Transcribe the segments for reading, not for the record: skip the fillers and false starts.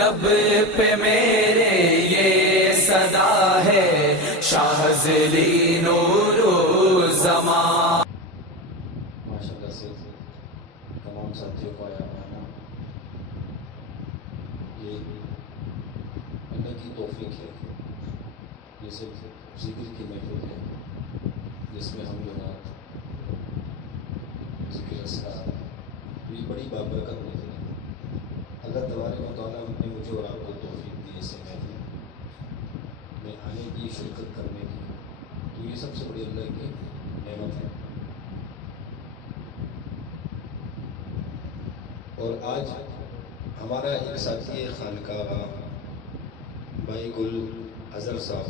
لب پہ میرے یہ صدا ہے شاہزلی نور زمان. ماشاءاللہ سے تمام ساتھیوں کو آیا مانا یہ اللہ کی توفیق ہے. یہ صرف ذکر کی محفل ہے جس میں ہم لوگ ذکر اسرار یہ بڑی بابرکت محفل ہے. اللہ تبارک و تعالیٰ نے مجھے اور آپ کو توفیق دی اس محفل میں آنے کی، شرکت کرنے کی، تو یہ سب سے بڑی اللہ کی نعمت ہے. اور آج ہمارا ایک ساتھی خانقاہ بھائی گل اظہر صاحب،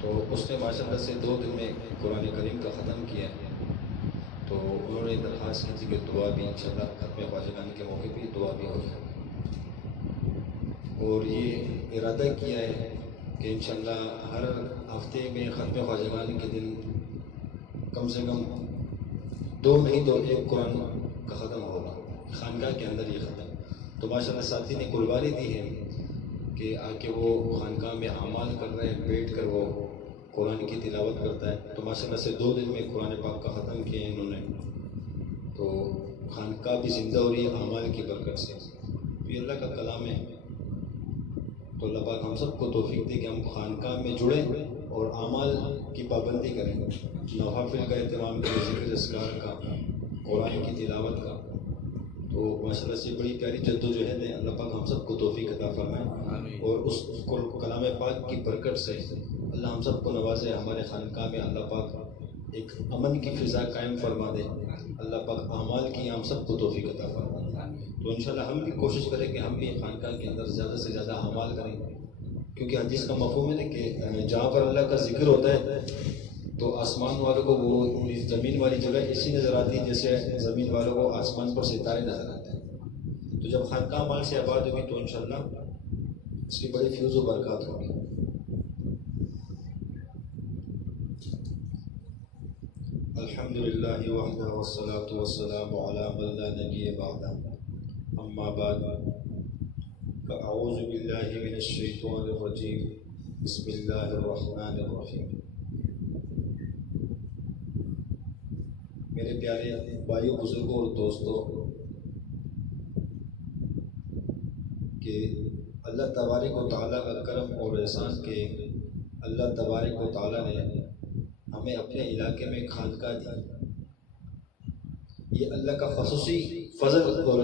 تو اس نے ماشاءاللہ سے 2 دن میں قرآن کریم کا ختم کیا ہے. تو انہوں نے درخواست کی تھی کہ دعا بھی انشاءاللہ ختم خواجگانی کے موقع پہ دعا بھی ہو جائے، اور یہ ارادہ کیا ہے کہ انشاءاللہ ہر ہفتے میں ختم خواجگانی کے دن کم سے کم 2 نہیں تو 1 قرآن کا ختم ہوگا خانقاہ کے اندر. یہ ختم تو ماشاءاللہ ساتھی نے قربانی دی ہے کہ آ کے وہ خانقاہ میں اعمال کر رہے ہیں، بیٹھ کر وہ قرآن کی تلاوت کرتا ہے. تو ماشاءاللہ سے 2 دن میں قرآن پاک کا ختم کیے ہیں انہوں نے. تو خانقاہ بھی زندہ ہو رہی ہے اعمال کی برکت سے. یہ اللہ کا کلام ہے. تو اللہ پاک ہم سب کو توفیق دے کہ ہم خانقاہ میں جڑیں اور اعمال کی پابندی کریں، نوافل کا اہتمام کریں، ذکر اذکار کا، قرآن کی تلاوت کا. تو ماشاءاللہ سے بڑی پیاری جدوجہد ہے. اللہ پاک ہم سب کو توفیق عطا فرمائے اور اس کلام پاک کی برکت سے اللہ ہم سب کو نوازے. ہمارے خانقاہ میں اللہ پاک ایک امن کی فضا قائم فرما دے. اللہ پاک اعمال کی ہم سب کو توفیق عطا فرمائے. تو انشاءاللہ ہم بھی کوشش کریں کہ ہم بھی خانقاہ کے اندر زیادہ سے زیادہ اعمال کریں، کیونکہ حدیث کا مفہوم ہے کہ جہاں پر اللہ کا ذکر ہوتا ہے تو آسمان والوں کو وہ زمین والی جگہ ایسی نظر آتی ہے جیسے زمین والوں کو آسمان پر ستارے نظر آتے ہیں. تو جب خانقاہ مال سے آباد ہوگی تو انشاءاللہ اس کی بڑی فیض و برکات ہوگی. الحمدللہ وحدہ والصلاة والسلام علی من لا نبی بعدہ. اما بعد فاعوذ باللہ من الشیطان الرجیم. بسم اللہ الرحمن الرحیم. میرے پیارے بھائیوں، بزرگوں اور دوستوں، کہ اللہ تبارک و تعالیٰ کا کرم اور احسان کے اللہ تبارک و تعالیٰ نے ہمیں اپنے علاقے میں خانقاہ دی. یہ اللہ کا خصوصی فضل اور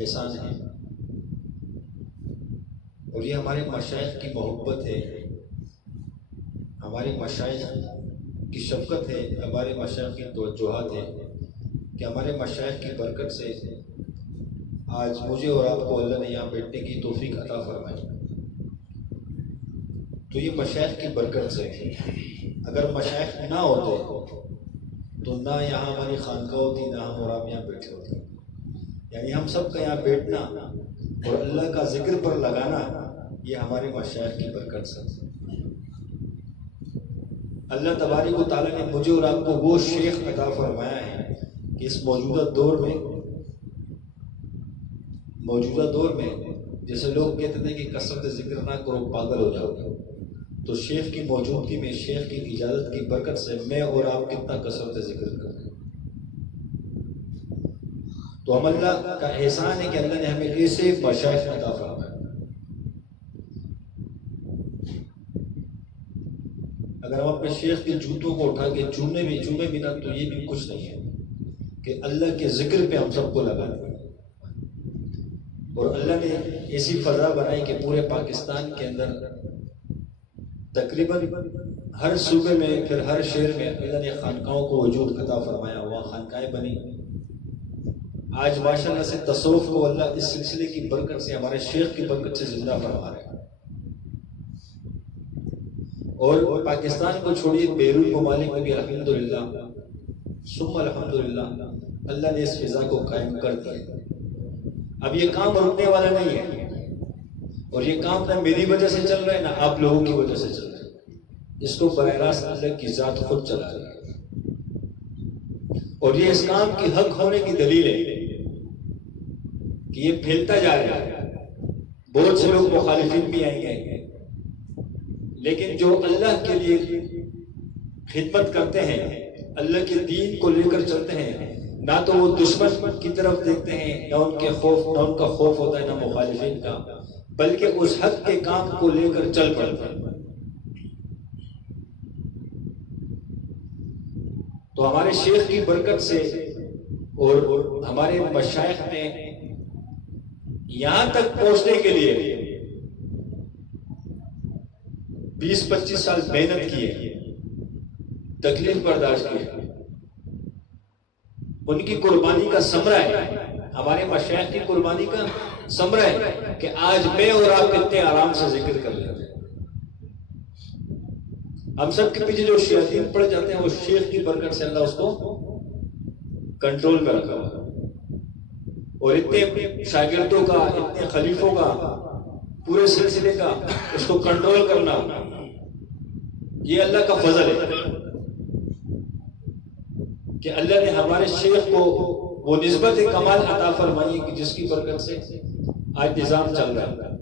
احسان ہے، اور یہ ہمارے مشائخ کی محبت ہے، ہمارے مشائخ کی شفقت ہے، ہمارے مشائخ کی توجہات ہے کہ ہمارے مشائخ کی برکت سے آج مجھے اور آپ کو اللہ نے یہاں بیٹھنے کی توفیق عطا فرمائی. تو یہ مشائخ کی برکت سے. اگر مشائخ نہ ہوتے تو نہ یہاں ہماری خانقاہ ہوتی، نہ ہم اور آپ یہاں بیٹھے ہوتے. یعنی ہم سب کا یہاں بیٹھنا اور اللہ کا ذکر پر لگانا یہ ہمارے مشائخ کی برکت سے. اللہ تبارک و تعالیٰ نے مجھے اور آپ کو وہ شیخ عطا فرمایا ہے کہ اس موجودہ دور میں جیسے لوگ کہتے تھے کہ کثرت ذکر نہ کرو پاگل ہو جاؤ گے، تو شیخ کی موجودگی میں، شیخ کی اجازت کی برکت سے میں اور آپ کتنا کثرت ذکر کریں. تو ہم اللہ کا احسان ہے کہ اللہ نے ہمیں ایسے مشائخ عطا فرمایا. اگر ہم اپنے شیخ کے جوتوں کو اٹھا کے چومے بھی نہ تو یہ بھی کچھ نہیں ہے کہ اللہ کے ذکر پہ ہم سب کو لگا دیں. اور اللہ نے ایسی فضا بنائی کہ پورے پاکستان کے اندر تقریباً ہر صوبے میں، پھر ہر شہر میں اللہ نے خانقاہوں کو وجود عطا فرمایا، وہاں خانقاہیں بنی. آج ماشاءاللہ سے تصوف کو اللہ اس سلسلے کی برکت سے، ہمارے شیخ کی برکت سے زندہ فرما رہے ہیں. اور پاکستان کو چھوڑیے، بیرون ممالک میں بھی الحمدللہ ثم الحمدللہ اللہ نے اس فضا کو قائم کر دیا. اب یہ کام رکنے والا نہیں ہے، اور یہ کام نہ میری وجہ سے چل رہا ہے نہ آپ لوگوں کی وجہ سے چل رہا ہے. اس کو براہ راست اللہ کی ذات خود چلا رہی ہے، اور یہ اس کام کی حق ہونے کی دلیل ہے کہ یہ پھیلتا جا رہا ہے. بہت سے لوگ مخالفین بھی آئیں گے، لیکن جو اللہ کے لیے خدمت کرتے ہیں، اللہ کے دین کو لے کر چلتے ہیں، نہ تو وہ دشمن کی طرف دیکھتے ہیں، نہ ان کا خوف ہوتا ہے، نہ مخالفین کا، بلکہ اس حق کے کام کو لے کر چل پڑتے ہیں۔ تو ہمارے شیخ کی برکت سے اور ہمارے مشائخ نے یہاں تک پہنچنے کے لیے 20-25 سال محنت کی ہے، تکلیف برداشت کی ہے، ان کی قربانی کا ثمرہ ہے، ہمارے مشائخ کی قربانی کا ثمرہ ہے کہ آج میں اور آپ کتنے آرام سے ذکر کر لیتے ہیں۔ ہم سب کے پیچھے جو شیاطین پڑ جاتے ہیں، وہ شیخ کی برکت سے اللہ اس کو کنٹرول میں رکھا ہوا، اور اتنے شاگردوں کا، اتنے خلیفوں کا، پورے سلسلے کا اس کو کنٹرول کرنا، یہ اللہ کا فضل ہے کہ اللہ نے ہمارے شیخ کو وہ نسبت کمال عطا فرمائی کہ جس کی برکت سے آج نظام چل رہا ہے۔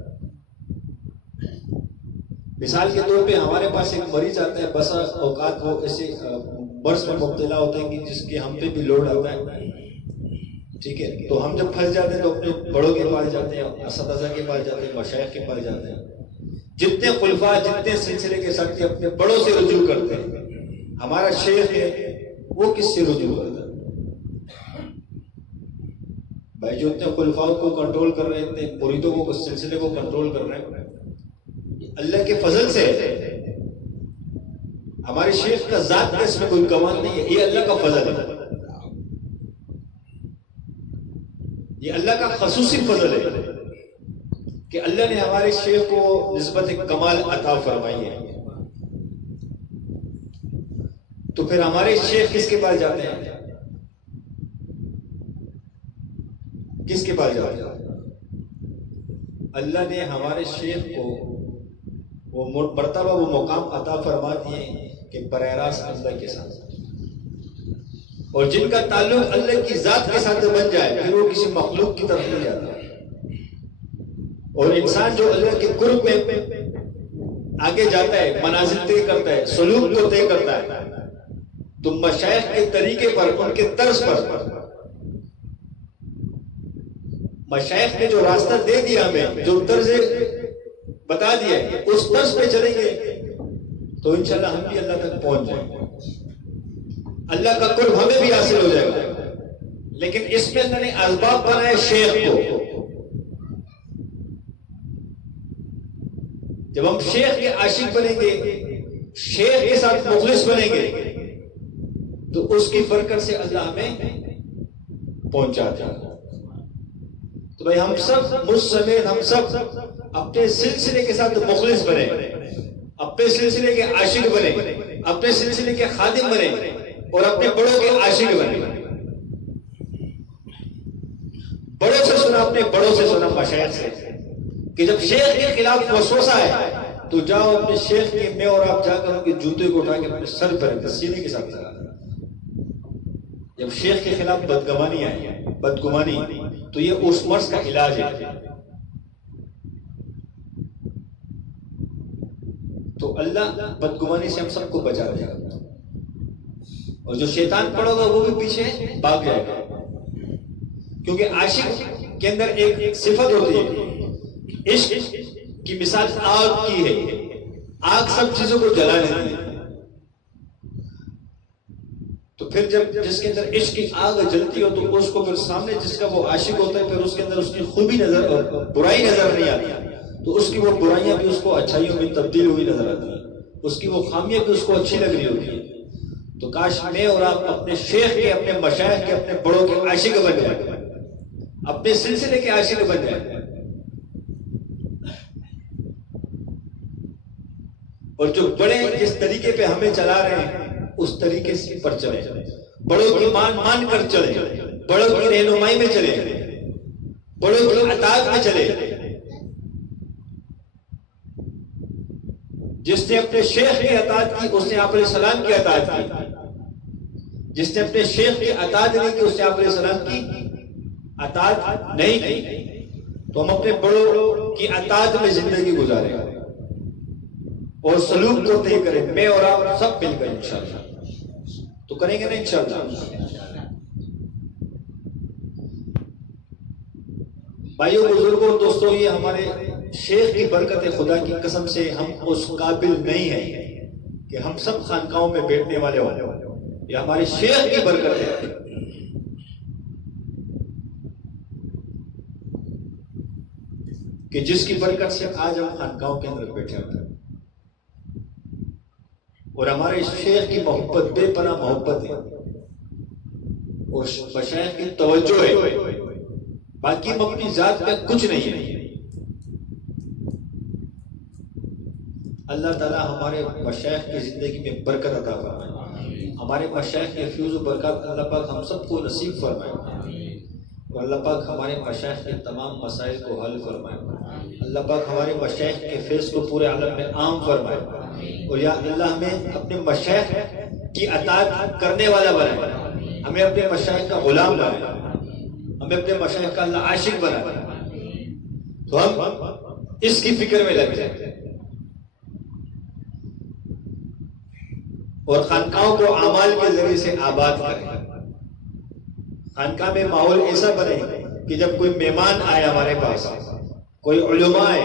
مثال کے طور پہ ہمارے پاس ایک مریض آتا ہے، بسا اوقات وہ ایسے برس میں مبتلا ہوتا ہے کہ جس کے ہم پہ بھی لوڈ آتا ہے، ٹھیک ہے، تو ہم جب پھنس جاتے ہیں تو اپنے بڑوں کے پاس جاتے ہیں، اساتذہ کے پاس جاتے ہیں، مشائخ کے پاس جاتے ہیں، جتنے خلفاء، جتنے سلسلے کے ساتھ اپنے بڑوں سے رجوع کرتے ہیں۔ ہمارا شیخ ہے، وہ کس سے رجوع کرتا ہے؟ بھائی جو اتنے خلفاء کو کنٹرول کر رہے ہیں، اتنے مریدوں کو، سلسلے کو کنٹرول کر رہے ہیں، اللہ کے فضل سے ہے۔ ہمارے شیخ کا ذات کا اس میں کوئی کمال نہیں ہے، یہ اللہ کا فضل ہے، یہ اللہ کا خصوصی فضل ہے کہ اللہ نے ہمارے شیخ کو نسبت کمال عطا فرمائی ہے۔ تو پھر ہمارے شیخ کس کے پاس جاتے ہیں؟ کس کے پاس جاتے ہیں؟ اللہ نے ہمارے شیخ کو وہ مرتبہ، وہ مقام عطا فرما دیے کہ براہ راست اللہ کے ساتھ، اور جن کا تعلق اللہ کی ذات کے ساتھ بن جائے پھر وہ کسی مخلوق کی طرف نہیں جاتا۔ اور انسان جو اللہ کے قرب میں آگے جاتا ہے، منازل طے کرتا ہے، سلوک کو طے کرتا ہے، تو مشائخ کے طریقے پر، ان کے طرز پر، مشائخ نے جو راستہ دے دیا ہمیں، جو طرز بتا دیا ہے، اس طرز پہ چلیں گے تو انشاءاللہ ہم بھی اللہ تک پہنچ جائیں گے، اللہ کا قرب ہمیں بھی حاصل ہو جائے گا۔ لیکن اس میں اللہ نے اسباب بنائے شیخ کو۔ جب ہم شیخ کے عاشق بنیں گے، شیخ کے ساتھ مخلص بنیں گے، تو اس کی برکت سے اللہ ہمیں پہنچا جائے گا۔ تو بھائی ہم سب، مجھ سمیت ہم سب اپنے سلسلے کے ساتھ مخلص بنے، اپنے سلسلے کے عاشق بنے، اپنے سلسلے کے خادم بنے، اور اپنے بڑوں کے عاشق بنے۔ بڑوں سے سنا، اپنے بڑوں سے سنا، مشائخ سے، کہ جب شیخ کے خلاف وسوسہ ہے تو جاؤ اپنے شیخ کے، میں اور آپ جا کر ان کے جوتے کو اٹھا کے اپنے سر پر سینے کے ساتھ لگا۔ جب شیخ کے خلاف بدگمانی آئی، بدگمانی، تو یہ اس مرض کا علاج ہے۔ تو اللہ بدگمانی سے ہم سب کو بچا دے گا، اور جو شیطان پڑے گا وہ بھی پیچھے بھاگ جائے گا، کیونکہ عاشق کے اندر ایک صفت ہوتی ہے، عشق کی مثال آگ کی ہے، آگ سب چیزوں کو جلا لیتی ہے۔ تو پھر جب جس کے اندر عشق کی آگ جلتی ہو تو اس کو پھر سامنے جس کا وہ عاشق ہوتا ہے، پھر اس کے اندر اس کی خوبی نظر اور برائی نظر نہیں آتی، تو اس کی وہ برائیاں بھی اس کو اچھائیوں میں تبدیل ہوئی نظر آتی ہیں، اس کی وہ خامیاں بھی اس کو اچھی لگ رہی ہوتی ہیں۔ تو کاش میں اور آپ اپنے شیخ کے، اپنے مشائخ کے، اپنے بڑوں کے عاشق بن جائیں، اپنے سلسلے کے عاشق بن جائیں، اور جو بڑے جس طریقے پہ ہمیں چلا رہے ہیں اس طریقے سے پر چلے، بڑوں کی مان کر چلے، بڑوں کی رہنمائی میں چلے، بڑوں کی اطاعت میں چلے۔ جس نے اپنے شیخ کی اطاعت کی اس نے آپ علیہ السلام کی اطاعت کی، جس نے اپنے شیخ کی اطاعت نہیں کی اس نے آپ علیہ السلام کی اطاعت نہیں کی۔ تو ہم اپنے بڑوں کی اطاعت میں زندگی گزاریں اور سلوک کو طے کریں، میں اور آپ سب مل کر انشاءاللہ تو کریں گے نا انشاءاللہ۔ بھائیوں بزرگوں دوستوں، یہ ہمارے شیخ کی برکت ہے، خدا کی قسم سے ہم اس قابل نہیں ہیں کہ ہم سب خانقاہوں میں بیٹھنے والے ہوں، یہ ہمارے شیخ کی برکت ہے کہ جس کی برکت سے آج ہم خانقاہوں کے اندر بیٹھے ہوتے ہیں، اور ہمارے شیخ کی محبت بے پناہ محبت ہے اور مشائخ کی توجہ ہے، باقی ہم اپنی ذات میں کچھ نہیں ہے۔ اللہ تعالیٰ ہمارے مشائخ کی زندگی میں برکت عطا فرمائے، ہمارے مشائخ کے فیوز و برکات اللہ پاک ہم سب کو نصیب فرمائے، اور اللہ پاک ہمارے مشائخ کے تمام مسائل کو حل فرمائے، اللہ پاک ہمارے مشائخ کے فیض کو پورے عالم میں عام فرمائے، اور یا اللہ ہمیں اپنے مشائخ کی اطاعت کرنے والا بنائے، ہمیں اپنے مشائخ کا غلام بنائے، ہمیں اپنے مشائخ کا اللہ عاشق بنائے، تو ہم اس کی فکر میں لگ جائیں اور خانقاہوں کو اعمال کے ذریعے سے آباد کریں۔ خانقاہ میں ماحول ایسا بنے کہ جب کوئی مہمان آئے ہمارے پاس، کوئی علماء آئے،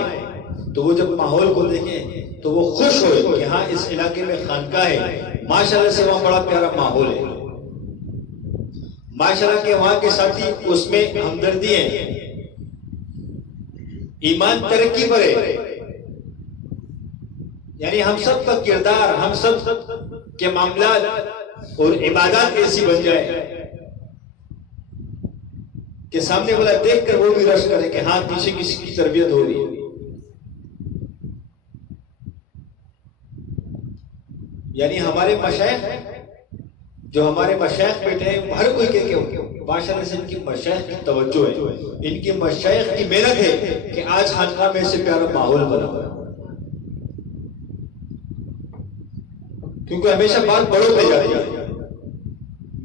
تو وہ جب ماحول کو دیکھیں تو وہ خوش ہوئے کہ ہاں اس علاقے میں خانقاہ ہے، ماشاءاللہ سے وہاں بڑا پیارا ماحول ہے، ماشاءاللہ کے وہاں کے ساتھی اس میں ہمدردی ہے، ایمان ترقی پر ہے، یعنی ہم سب کا کردار، ہم سب کے معاملات اور عبادات ایسی بن جائے کہ سامنے والا دیکھ کر وہ بھی رش کرے کہ ہاں پیچھے کسی کی تربیت ہو رہی ہے۔ یعنی ہمارے مشائخ، جو ہمارے مشائخ بیٹھے ہیں، ہر کوئی کہے کہ ماشاءاللہ سے ان کی مشائخ کی توجہ ہے، ان کی مشائخ کی محنت ہے کہ آج خانقاہ میں سے پیارا ماحول بنا، کیونکہ ہمیشہ بات بڑوں پہ جاتی ہے۔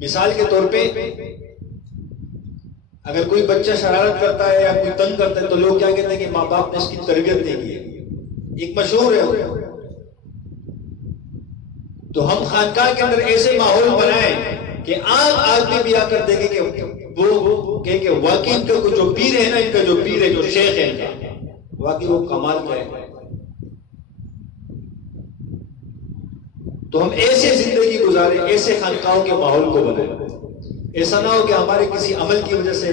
مثال کے طور پہ اگر کوئی بچہ شرارت کرتا ہے یا کوئی تنگ کرتا ہے تو لوگ کیا کہتے ہیں کہ ماں باپ نے اس کی تربیت نہیں کی، ایک مشہور ہے۔ تو ہم خانقاہ کے اندر ایسے ماحول بنائیں کہ عام آدمی بھی آ کر دیکھیں کہ وہ کہے کہ واقعی ان کا جو پیر ہے نا، ان کا جو پیر ہے، جو شیخ ہے ان کا، واقعی وہ کمال کا ہے۔ تو ہم ایسے زندگی گزاریں، ایسے خانقاہوں کے ماحول کو بنائیں، ایسا نہ ہو کہ ہمارے کسی عمل کی وجہ سے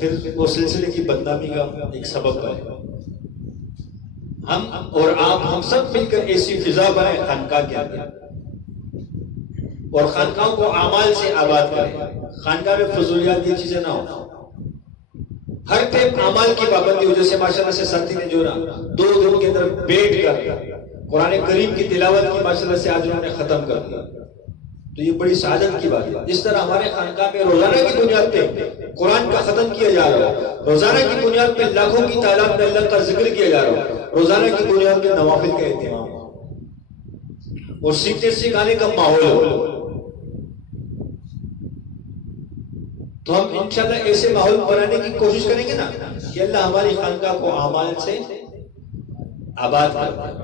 پھر وہ سلسلے کی بدنامی کا ایک سبب بنے۔ ہم اور آپ، ہم سب مل کر ایسی فضا بنائیں خانقاہ کے اندر، اور خانقاہوں کو اعمال سے آباد کریں۔ خانقاہ میں فضولیات یہ چیزیں نہ ہو، ہر ٹائم اعمال کی پابندی ہو، جیسے ماشاءاللہ سے ساتھی نے جو نا 2 دن کے اندر بیٹھ کر قرآن کریم کی تلاوت کی، ماشاءاللہ سے آج انہوں نے ختم کر دیا، تو یہ بڑی سعادت کی بات ہے۔ اس طرح ہمارے خانقاہ میں روزانہ کی بنیاد پہ قرآن کا ختم کیا جا رہا ہے، روزانہ کی بنیاد پہ لاکھوں کی تعداد میں اللہ کا ذکر کیا جا رہا ہے، روزانہ کی بنیاد پہ نوافل کا اہتمام اور سیکھنے سکھانے کا ماحول ہو۔ تو ہم انشاءاللہ ایسے ماحول بنانے کی کوشش کریں گے نا کہ اللہ ہماری خانقاہ کو اعمال سے آباد کر۔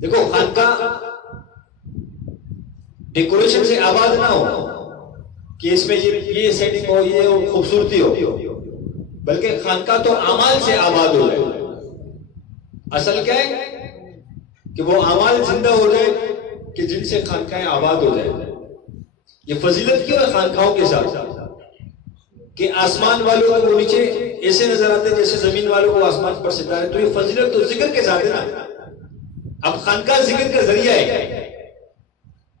دیکھو خانقاہ ڈیکوریشن سے آباد نہ ہو کہ اس میں یہ سیٹنگ ہو، یہ ہو، خوبصورتی ہو، بلکہ خانقاہ تو اعمال سے آباد ہو جائے۔ اصل کیا ہے کہ وہ اعمال زندہ ہو جائے کہ جن سے خانقاہ آباد ہو جائے۔ یہ فضیلت کیوں ہے خانقاہوں کے ساتھ کہ آسمان والوں کو وہ نیچے ایسے نظر آتے جیسے زمین والوں کو آسمان پر ستارے، تو یہ فضیلت تو ذکر کے ساتھ ہے نا۔ اب خانقاہ ذکر کا ذریعہ ہے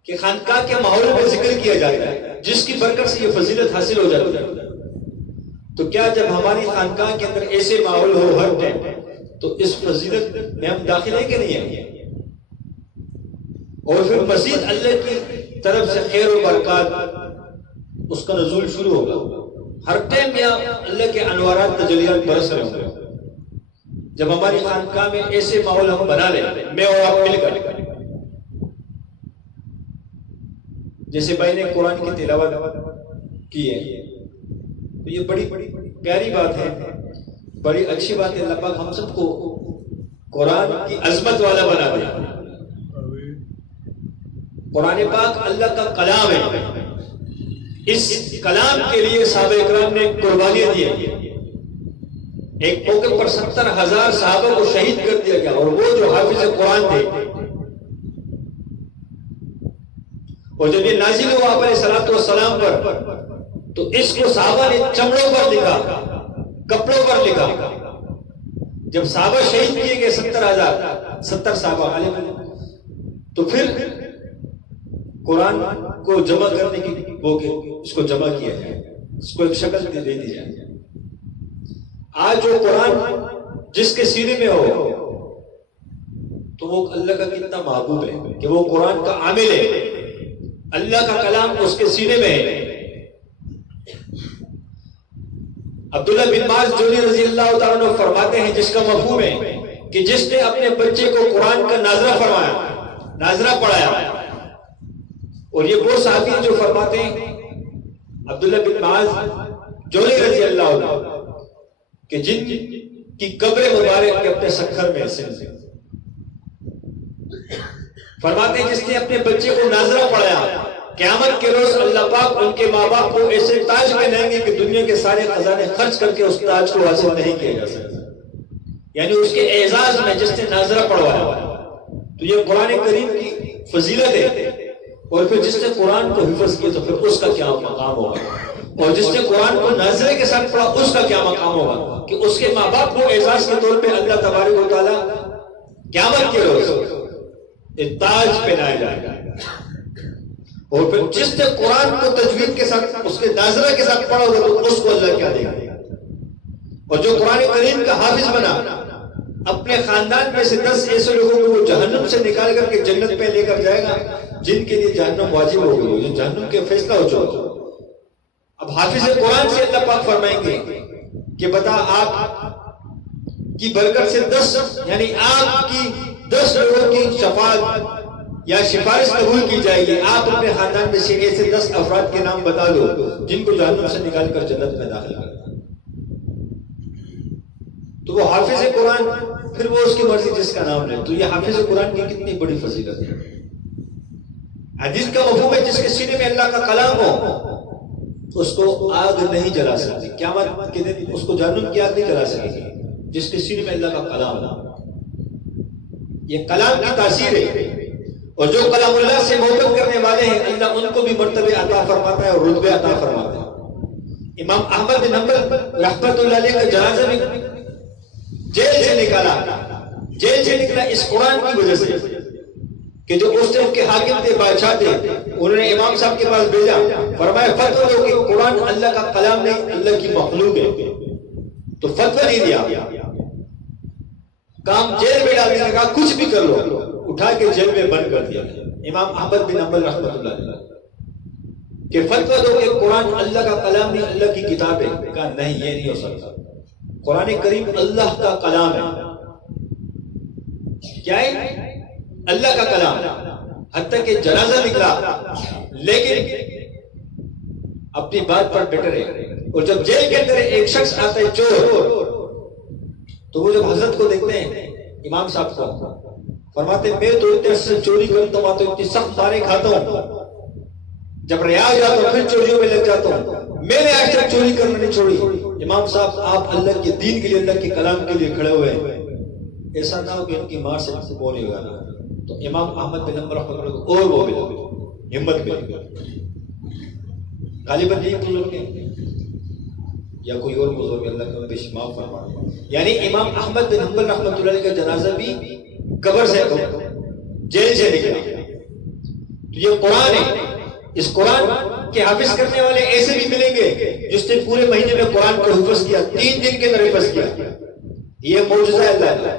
کہ خانقاہ کے ماحول میں ذکر کیا جاتا ہے، جس کی برکت سے یہ فضیلت حاصل ہو جاتی ہے۔ تو کیا جب ہماری خانقاہ کے اندر ایسے ماحول ہو ہر ٹائم تو اس فضیلت میں ہم داخل ہیں کہ نہیں ہیں؟ اور پھر مزید اللہ کی طرف سے خیر و برکات اس کا نزول شروع ہوگا۔ ہر ٹائم یہاں اللہ کے انوارات تجلیات برس رہے ہوں گے جب ہماری خانقاہ میں ایسے ماحول ہم بنا لیں، میں اور آپ مل کر، جیسے بھائی نے قرآن کی تلاوت کی ہے، تو یہ بڑی پیاری بات ہے بڑی اچھی بات ہے، اللہ پاک ہم سب کو قرآن کی عظمت والا بنا دے۔ قرآن پاک اللہ کا کلام ہے، اس کلام کے لیے صحابہ اکرام نے قربانیاں دی۔ ایک موقع پر 70,000 صحابہ کو شہید کر دیا گیا، اور وہ جو حافظ قرآن تھے، اور جب یہ نازل ہوا آپ علیہ الصلوۃ والسلام پر، تو اس کو صحابہ نے چمڑوں پر لکھا، کپڑوں پر لکھا۔ جب صحابہ شہید کیے گئے 70 صحابہ علیہ، تو پھر قرآن کو جمع کرنے کی وہ کہ اس کو جمع کیا جائے، اس کو ایک شکل دے دی جائے۔ آج جو قرآن جس کے سینے میں ہو تو وہ اللہ کا کتنا محبوب ہے کہ وہ قرآن کا عامل ہے، اللہ کا کلام اس کے سینے میں ہے۔ عبداللہ بن معاذ جولی رضی اللہ تعالیٰ عنہ فرماتے ہیں، جس کا مفہوم ہے کہ جس نے اپنے بچے کو قرآن کا ناظرہ فرمایا، ناظرہ پڑھایا، اور یہ وہ صحابی جو فرماتے ہیں عبداللہ بن معاذ جولی رضی اللہ عنہ کہ جن کی قبر مبارک کے اپنے سکھر میں سے فرماتے ہیں، جس نے اپنے بچے کو ناظرہ پڑھایا، قیامت کے روز اللہ پاک ان کے ماں باپ کو ایسے تاج پہنائیں گے کہ دنیا کے سارے خزانے خرچ کر کے اس تاج کو حاصل نہیں کیا جا سکتا۔ یعنی اس کے اعزاز میں جس نے ناظرہ پڑھوایا، تو یہ قرآن کریم کی فضیلت ہے۔ اور پھر جس نے قرآن کو حفظ کیا تو پھر اس کا کیا مقام ہوگا، اور جس نے قرآن کو ناظرے کے ساتھ پڑھا اس کا کیا مقام ہوگا کہ اس کے ماں باپ کو اعزاز کے طور پہ اللہ تبارک و تعالیٰ قیامت کے روز ایک تاج پہنایا جائے گا۔ اور پھر جس نے قرآن کو تجوید کے ساتھ اس کے ناظرہ کے ساتھ پڑھا ہوگا تو اس کو اللہ کیا دے گا۔ اور جو قرآن کریم کا حافظ بنا، اپنے خاندان میں سے 10 ایسے لوگوں کو وہ جہنم سے نکال کر کے جنت پہ لے کر جائے گا جن کے لیے جہنم واجب ہو گئی، جو جہنم کے فیصلہ ہو چکا۔ اب حافظ قرآن سے اللہ پاک فرمائیں گے کہ بتا آپ کی برکت سے 10 یعنی آپ کی 10 لوگوں کی شفاعت یا سفارش قبول کی جائے گی۔ آپ اپنے خاندان میں سے ایسے 10 افراد کے نام بتا دو جن کو جہنم سے نکال کر جنت میں داخل کرنا۔ تو وہ حافظ قرآن، پھر وہ اس کی مرضی جس کا نام لے۔ تو یہ حافظ قرآن کی کتنی بڑی فضیلت ہے۔ حدیث کا مفہوم ہے جس کے سینے میں اللہ کا کلام ہو اس کو آگ نہیں جلا سکتی، قیامت کے دن اس کو جہنم کی آگ نہیں جلا سکے گی جس کے سینے میں اللہ کا کلام ہو۔ یہ کلام کی تاثیر ہے، اور جو کلام اللہ سے محبت کرنے والے ہیں اللہ ان کو بھی مرتبے عطا فرماتا ہے اور رتبے عطا فرماتا ہے۔ امام احمد بن حنبل رحمۃ اللہ علیہ کا جنازہ بھی جیل سے نکالا، جیل سے نکلا اس قرآن کی وجہ سے کہ جو اس ٹائم کے حاکم تھے، بادشاہ تھے، انہوں نے امام صاحب کے پاس بھیجا، فرمایا فتویٰ دو کہ قرآن اللہ کا کلام نہیں اللہ کی مخلوق ہے، تو فتویٰ نہیں دیا، کام جیل میں ڈال دیا، کہا کچھ بھی کر لو، اٹھا کے جیل میں بند کر دیا امام احمد بن حنبل رحمۃ اللہ علیہ کہ فتویٰ دو کہ قرآن اللہ کا کلام نہیں اللہ کی کتاب ہے۔ کہا نہیں، یہ نہیں ہو سکتا، قرآن کریم اللہ کا کلام ہے۔ کیا ہے؟ اللہ کا کلام۔ حتیٰ کہ جنازہ نکلا لیکن اپنی بات پر ڈٹے رہے۔ اور جب جیل کے اندر ایک شخص آتا ہے چور، تو وہ جب حضرت کو دیکھتے ہیں امام صاحب کو، فرماتے میں تو اتنے سے چوری کرتا ہوں تو اتنی سخت مارے کھاتا ہوں، جب رہا ہو جاتا ہوں پھر چوریوں میں لگ جاتا ہوں، میں نے آج تک چوری کرنا نہیں چھوڑی۔ امام صاحب آپ اللہ کے دین کے لیے، اللہ کے کلام کے لیے کھڑے ہوئے ہیں، ایسا نہ ہو کہ ان کی مار سے وہ نہیں ہوگا۔ تو امام احمد بن حنبل رحمۃ اللہ اور وہ بھی ہمت ملی، غالباً یہی بزرگ ہیں یا کوئی اور بزرگ، اللہ کا بے شمار فرمائے۔ یعنی امام احمد بن حنبل رحمۃ اللہ علیہ کا جنازہ بھی قبر سے، جیل سے نکلا۔ تو یہ قرآن ہے، اس قرآن کے حافظ کرنے والے ایسے بھی ملیں گے جس نے پورے مہینے میں قرآن کو حفظ کیا، 3 دن کے اندر حفظ کیا۔ یہ معجزہ ہے اللہ کا،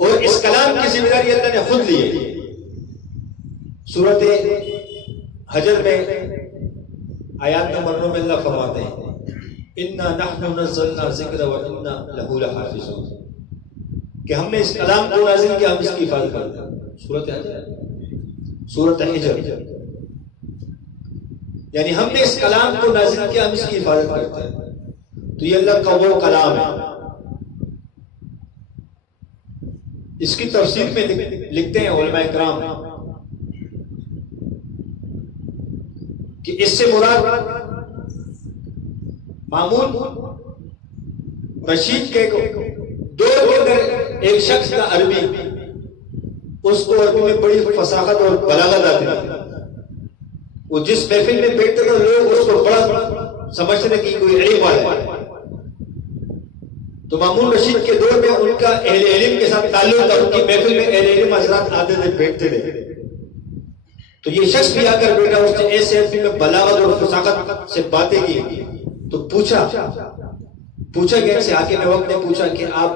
اور اس کلام کی ذمہ داری اللہ نے خود لی ہے۔ سورۃ حجر میں آیات نمبر 9 میں اللہ فرماتے ہیں اِنَّا نَحْنُ نَزَّلْنَا الذِّكْرَ وَإِنَّا لَهُ لَحَافِظُونَ، کہ ہم نے اس کلام کو نازل کیا، ہم اس کی حفاظت کرتے ہیں۔ سورۃ حجر، یعنی ہم نے اس کلام کو نازل کیا، ہم اس کی حفاظت کرتے ہیں۔ تو یہ اللہ کا وہ کلام ہے. اس کی تفسیر میں لکھتے ہیں علماء کرام کہ اس سے مراد مامون رشید کے دور کے اندر ایک شخص کا عربی، اس کو عربی میں بڑی فصاحت اور بلاغت آتی تھی. وہ جس محفل میں بیٹھتے تھے لوگ اس کو بڑا سمجھتے تھے کہ کوئی علم والا ہے. تو مامون رشید کے دور میں ان کا اہل علم کے ساتھ تعلق تھا. ان کی محفل میں اہل علم حضرات آتے تھے، بیٹھتے تھے. تو یہ شخص بھی آ کر بیٹھا، اس نے ایسے عربی میں بلاغت اور فصاحت سے باتیں کی. تو پوچھا گیا سے آگے میں وقت نے پوچھا کہ آپ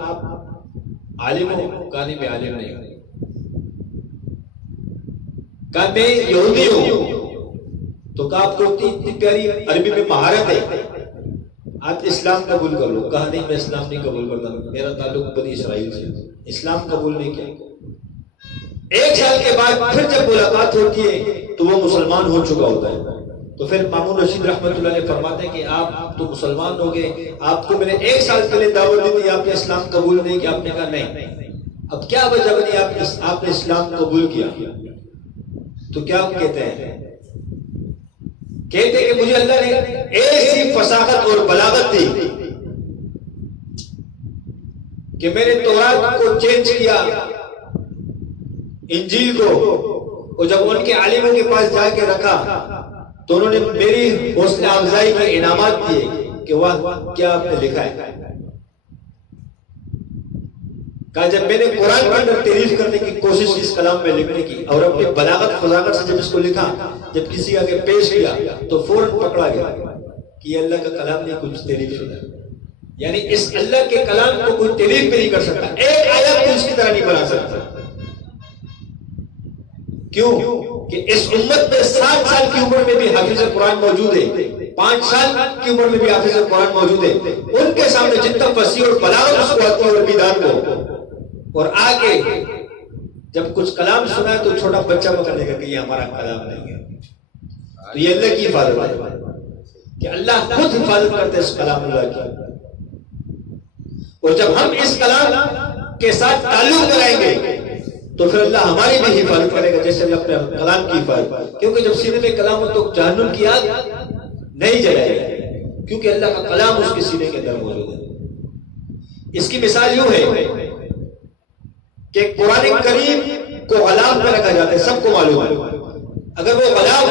عالم ہو؟ کہا نہیں، میں عالم نہیں ہوں. کہا میں یہودی ہوں. تو کہا آپ کو اتنی پیاری عربی میں مہارت ہے، آپ اسلام قبول کر لو. کہا نہیں، میں اسلام نہیں قبول کرتا، میرا تعلق بنی اسرائیل سے. اسلام قبول نہیں کیا. ایک سال کے بعد پھر جب ملاقات ہوتی ہے تو وہ مسلمان ہو چکا ہوتا ہے. تو پھر مامون رشید رحمۃ اللہ علیہ فرماتے ہیں کہ آپ تو مسلمان ہو گئے، آپ کو میں نے ایک سال پہلے دعوت دی تھی، آپ نے اسلام قبول نہیں کیا. آپ نے کہا نہیں. اب کیا وجہ بنی آپ نے اسلام قبول کیا؟ تو کیا آپ کہتے ہیں کہ مجھے اللہ نے ایسی فصاحت اور بلاغت دی کہ میں نے تورات کو چینج کیا، انجیل کو، اور جب ان کے عالموں کے پاس جا کے رکھا تو انہوں نے میری حوصلہ افزائی کے انعامات دیے کہ واہ کیا آپ نے لکھا ہے. کہا جب میں نے قرآن کے اندر تعریف کرنے کی کوشش اس کلام میں لکھنے کی اور اپنی بلاغت فضاغت سے جب اس کو لکھا، جب کسی آگے پیش کیا تو فوراً پکڑا گیا کہ یہ اللہ کا کلام نہیں، کچھ تعریف شدہ. یعنی اس اللہ کے کلام کو کوئی تعریف بھی نہیں کر سکتا، ایک آیت کو اس کی طرح نہیں بنا سکتا. کیوں کہ اس امت میں 60 سال کی عمر میں بھی حافظ قرآن موجود ہے، 5 سال کی عمر میں بھی حافظ قرآن موجود ہے. ان کے سامنے جتنا فصیح اور بلاغت اس کو آتی ہے اور بیدار کو، اور آگے جب کچھ کلام سنا ہے تو چھوٹا بچہ پکڑنے کا کہ یہ ہمارا کلام نہیں ہے. تو یہ اللہ کی حفاظت ہے کہ اللہ خود حفاظت کرتے اس کلام اللہ کی. اور جب ہم اس کلام کے ساتھ تعلق کرائیں گے تو پھر اللہ ہماری بھی حفاظت کرے گا، جیسے اللہ اپنے کلام کی حفاظت. کیونکہ جب سینے میں کلام ہو تو جہنم کی آگ نہیں جلائے گا، کیونکہ اللہ کا کلام اس کے سینے کے اندر موجود ہے. اس کی مثال یوں ہے کہ قرآن کریم کو غلاف میں رکھا جاتا ہے، سب کو معلوم ہے. اگر وہ غلاف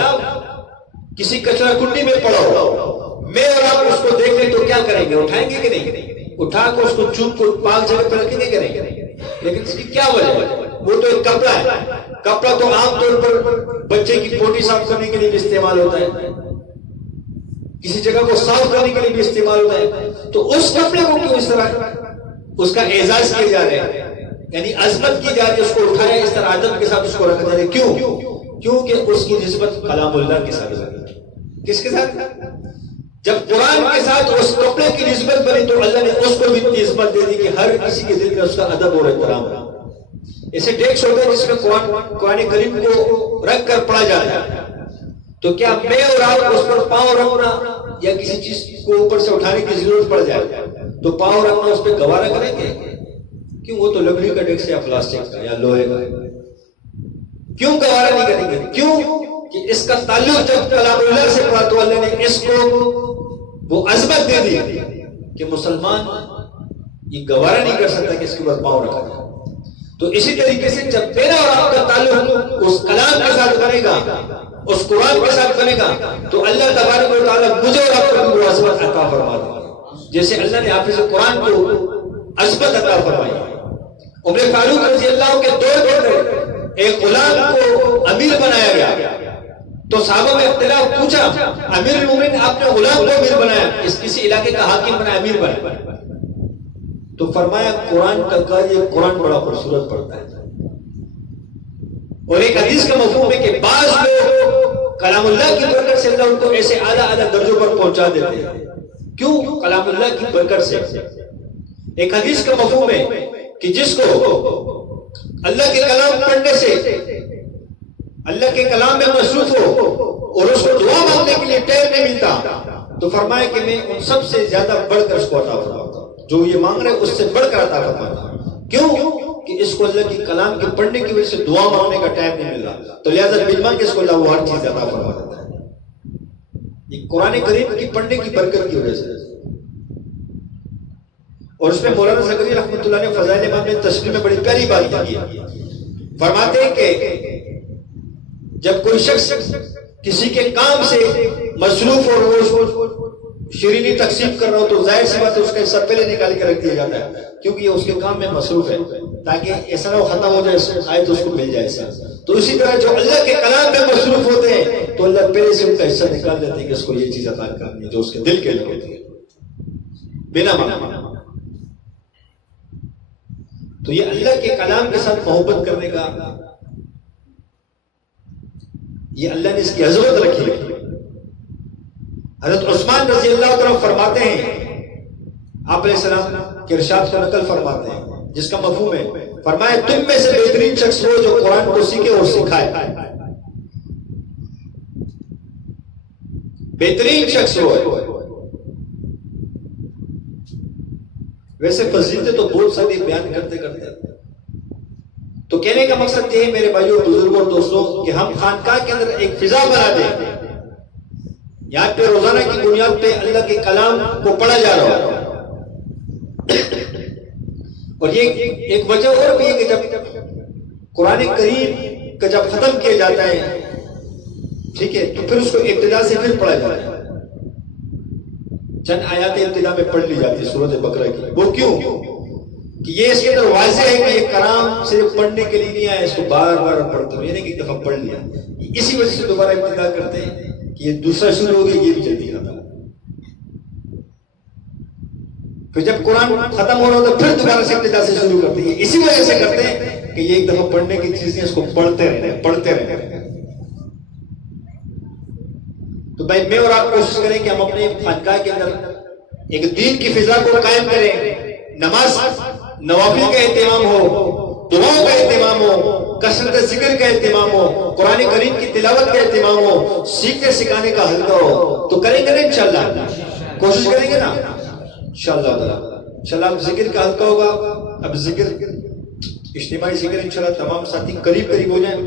کسی کچرا کنڈی میں پڑا ہو، میں اور آپ اس کو دیکھ لیں تو کیا کریں گے؟ اٹھائیں گے کہ نہیں؟ اٹھا کے اس کو چوب کو پاک جگہ پہ رکھیں گے کہ نہیں؟ لیکن اس کی کیا وجہ ہے؟ وہ تو ایک کپڑا ہے. کپڑا تو عام طور پر بچے کی پوٹی صاف کرنے کے لیے بھی استعمال ہوتا ہے، کسی جگہ کو صاف کرنے کے لیے بھی استعمال ہوتا ہے. تو اس کپڑے کو کیوں اس طرح اس کا اعزاز کیا جا رہا ہے، یعنی عظمت کی جا رہی ہے، اس کو اٹھایا اس طرح ادب کے ساتھ اس کو رکھا جا رہا ہے. کیوں؟ کیونکہ اس کی نسبت کلام اللہ کے ساتھ ہے. کس کے ساتھ؟ جب قرآن کے ساتھ اس کپڑے کی نسبت بنی تو اللہ نے اس کو بھی نسبت دے دی کہ ہر کسی کے دل میں اس کا ادب اور احترام ہو. ایسے ڈیکس ہوتا ہے جس میں قرآن کریم کو رکھ کر پڑھا جاتا ہے. تو کیا میں اور آپ اس پر پاؤں رکھنا یا کسی چیز کو اوپر سے اٹھانے کی ضرورت پڑ جائے تو پاؤں رکھنا اس پہ گوارا کریں گے؟ کیوں؟ وہ تو لکڑی کا ڈیکس یا پلاسٹک کا یا لوہے کا، کیوں گوارا نہیں کریں گے؟ کیوں کہ اس کا تعلق جب کلام اللہ سے پڑا تو اللہ نے اس کو وہ عظمت دے دی کہ مسلمان یہ گوارا نہیں کر سکتا کہ اس کے بعد پاؤں رکھا جائے. تو اسی طریقے سے جب میرا اور آپ کا تعلق اس کلام کے ساتھ بنے گا، اس قرآن کے ساتھ بنے گا، تو اللہ تبارک و تعالیٰ مجھے اور آپ کو وہ عظمت عطا فرما دے گا جیسے اللہ نے حافظ قرآن کو عظمت عطا فرمائی. عمر فاروق رضی اللہ کے دور کے اندر ایک غلام کو امیر بنایا گیا تو صحابہ میں اختلاف پوچھا، امیر المومنین آپ نے غلام کو امیر بنایا، اس کسی علاقے کا حاکم بنایا، امیر بنایا. تو فرمایا قرآن کا کہا یہ قرآن بڑا خوبصورت پڑھتا ہے. اور ایک حدیث کا مفہوم ہے کہ بعض لوگ کلام اللہ کی برکت سے اللہ ان کو ایسے اعلیٰ اعلیٰ درجوں پر پہنچا دیتے ہیں. کیوں؟ کلام اللہ کی برکت سے. ایک حدیث کا مفہوم ہے کہ جس کو اللہ کے کلام پڑھنے سے اللہ کے کلام میں مصروف ہو اور اس کو دعا مانگنے کے لیے ٹائم نہیں ملتا تو فرمایا کہ میں ان سب سے زیادہ بڑھ کر اس کو عطا فرماتا ہوں، جو یہ مانگ رہے ہیں اس سے بڑھ کر عطا فرماتا ہوں۔ کیوں؟ کہ اس کو اللہ کی کلام کے پڑھنے کی وجہ سے دعا مانگنے کا ٹائم نہیں مل رہا، تو لہذا بن مانگ کے اس کو اللہ وہ ہر چیز عطا فرما دیتا ہے، یہ قرآن کریم کی پڑھنے کی برکت کی وجہ سے۔ اور اس میں مولانا زکریا رحمۃ اللہ نے فضائل امام میں تشریح میں بڑی پیاری بات کی ہے، فرماتے ہیں کہ جب کوئی شخص کسی کے کام سے مصروف اور وہ شیرینی تقسیم کر رہا ہو تو ظاہر سی بات ہے اس کا حصہ پہلے نکال کے رکھ دیا جاتا ہے، کیونکہ یہ اس کے کام میں مصروف ہے، تاکہ ایسا نہ ختم ہو جائے آئے تو اس کو مل جائے ایسا۔ تو اسی طرح جو اللہ کے کلام میں مصروف ہوتے ہیں تو اللہ پہلے سے ان کا حصہ نکال دیتے ہیں کہ اس کو یہ چیز عطا کرنی ہے جو اس کے دل کے لیے ہوتی ہے بنا مانگے۔ تو یہ اللہ کے کلام کے ساتھ محبت کرنے کا، یہ اللہ نے اس کی عظمت رکھی ہے۔ حضرت عثمان رضی اللہ عنہ فرماتے ہیں، آپ علیہ السلام کے ارشاد کو نقل فرماتے ہیں جس کا مفہوم ہے، فرمایا تم میں سے بہترین شخص وہ جو قرآن کو سیکھے اور سکھائے، بہترین شخص وہ ہے۔ ویسے فضیلتیں تو بہت ساری بیان کرتے کرتے، تو کہنے کا مقصد یہ ہے میرے بھائیوں بزرگوں اور دوستوں کہ ہم خانقاہ کے اندر ایک فضا بنا دیں، یہاں پہ روزانہ کی بنیاد پہ اللہ کے کلام کو پڑھا جا رہا ہے۔ اور یہ ایک وجہ اور بھی ہے کہ جب قرآن کریم کا جب ختم کیا جاتا ہے، ٹھیک ہے، تو پھر اس کو ابتدا سے پھر پڑھا جاتا ہے، چند آیات ابتدا میں پڑھ لی جاتی ہے سورۃ بقرہ کی۔ وہ کیوں؟ کہ یہ اس کے اندر واضح ہے کہ یہ کلام صرف پڑھنے کے لیے نہیں آیا، اس کو بار بار پڑھتے ہو، یعنی کہ ایک دفعہ پڑھ لیا، اسی وجہ سے دوبارہ ابتدا کرتے ہیں کہ یہ دوسرا شروع ہو گیا، یہ بھی جلدی ختم۔ پھر جب قرآن ختم ہو رہا ہو تو پھر دوبارہ سے ابتدا سے شروع کرتے ہیں، اسی وجہ سے کرتے ہیں کہ یہ ایک دفعہ پڑھنے کی چیزیں اس کو پڑھتے رہے۔ تو بھائی میں اور آپ کوشش کریں کہ ہم اپنے خانقاہ کے اندر ایک دین کی فضا کو قائم کریں، نماز نوافل کا اہتمام ہو، دعاؤں کا اہتمام ہو، کثرت ذکر کا اہتمام ہو، قرآن کریم کی تلاوت کا اہتمام ہو، سیکھنے سکھانے کا حلقہ ہو، تو کریں گے نا انشاءاللہ، کوشش کریں گے نا انشاءاللہ تعالی۔ انشاءاللہ اب ذکر کا حلقہ ہوگا، اب ذکر اجتماعی ذکر انشاءاللہ تمام ساتھی قریب ہو جائیں۔